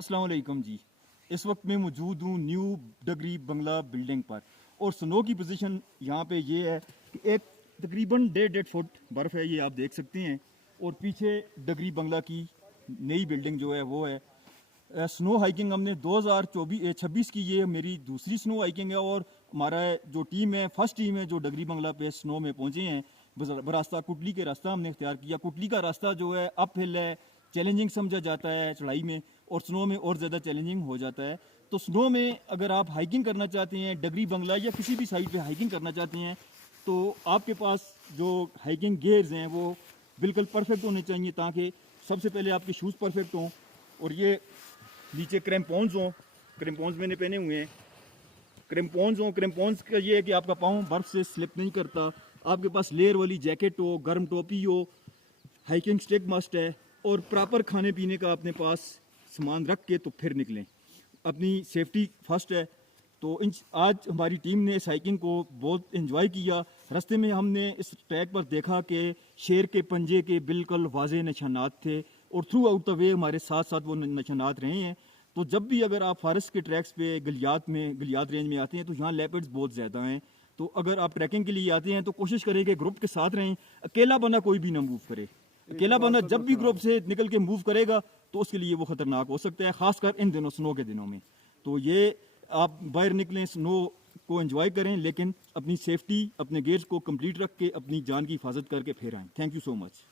अस्सलाम वालेकुम जी। इस वक्त मैं मौजूद हूँ न्यू डगरी बंगला बिल्डिंग पर, और स्नो की पोजीशन यहाँ पे ये है कि एक तकरीबन 1.5 फुट बर्फ़ है, ये आप देख सकते हैं। और पीछे डगरी बंगला की नई बिल्डिंग जो है वो है। स्नो हाइकिंग हमने 2026 की, ये मेरी दूसरी स्नो हाइकिंग है। और हमारा जो टीम है, फर्स्ट टीम है जो डगरी बंगला पे स्नो में पहुँचे हैं। रास्ता कुटली के रास्ता हमने इख्तियार किया। कुटली का रास्ता जो है अप हिल है, चैलेंजिंग समझा जाता है चढ़ाई में, और स्नो में और ज़्यादा चैलेंजिंग हो जाता है। तो स्नो में अगर आप हाइकिंग करना चाहते हैं, डगरी बंगला या किसी भी साइड पे हाइकिंग करना चाहते हैं, तो आपके पास जो हाइकिंग गियर्स हैं वो बिल्कुल परफेक्ट होने चाहिए, ताकि सबसे पहले आपके शूज़ परफेक्ट हों, और ये नीचे क्रैम्पॉन्स हों। क्रैम्पॉन्स मैंने पहने हुए हैं। क्रैम्पॉन्स का ये है कि आपका पाँव बर्फ़ से स्लिप नहीं करता। आपके पास लेयर वाली जैकेट हो, गर्म टोपी हो, हाइकिंग स्टिक मस्ट है, और प्रॉपर खाने पीने का अपने पास सामान रख के तो फिर निकलें। अपनी सेफ्टी फर्स्ट है। तो आज हमारी टीम ने इस हाइकिंग को बहुत एंजॉय किया। रास्ते में हमने इस ट्रैक पर देखा कि शेर के पंजे के बिल्कुल वाज़ेह निशानात थे, और थ्रू आउट द वे हमारे साथ साथ वो निशानात रहे हैं। तो जब भी अगर आप फॉरेस्ट के ट्रैक्स पे गलियात रेंज में आते हैं, तो यहाँ लेपर्ड्स बहुत ज़्यादा हैं। तो अगर आप ट्रैकिंग के लिए आते हैं तो कोशिश करें कि ग्रुप के साथ रहें। अकेला बंदा कोई भी ना मूव करे। अकेला बंदा जब भी ग्रुप से निकल के मूव करेगा तो उसके लिए वो खतरनाक हो सकता है, खासकर इन दिनों, स्नो के दिनों में। तो ये आप बाहर निकलें, स्नो को एंजॉय करें, लेकिन अपनी सेफ्टी, अपने गेयर्स को कंप्लीट रख के अपनी जान की हिफाजत करके फिर आएँ। Thank you so much.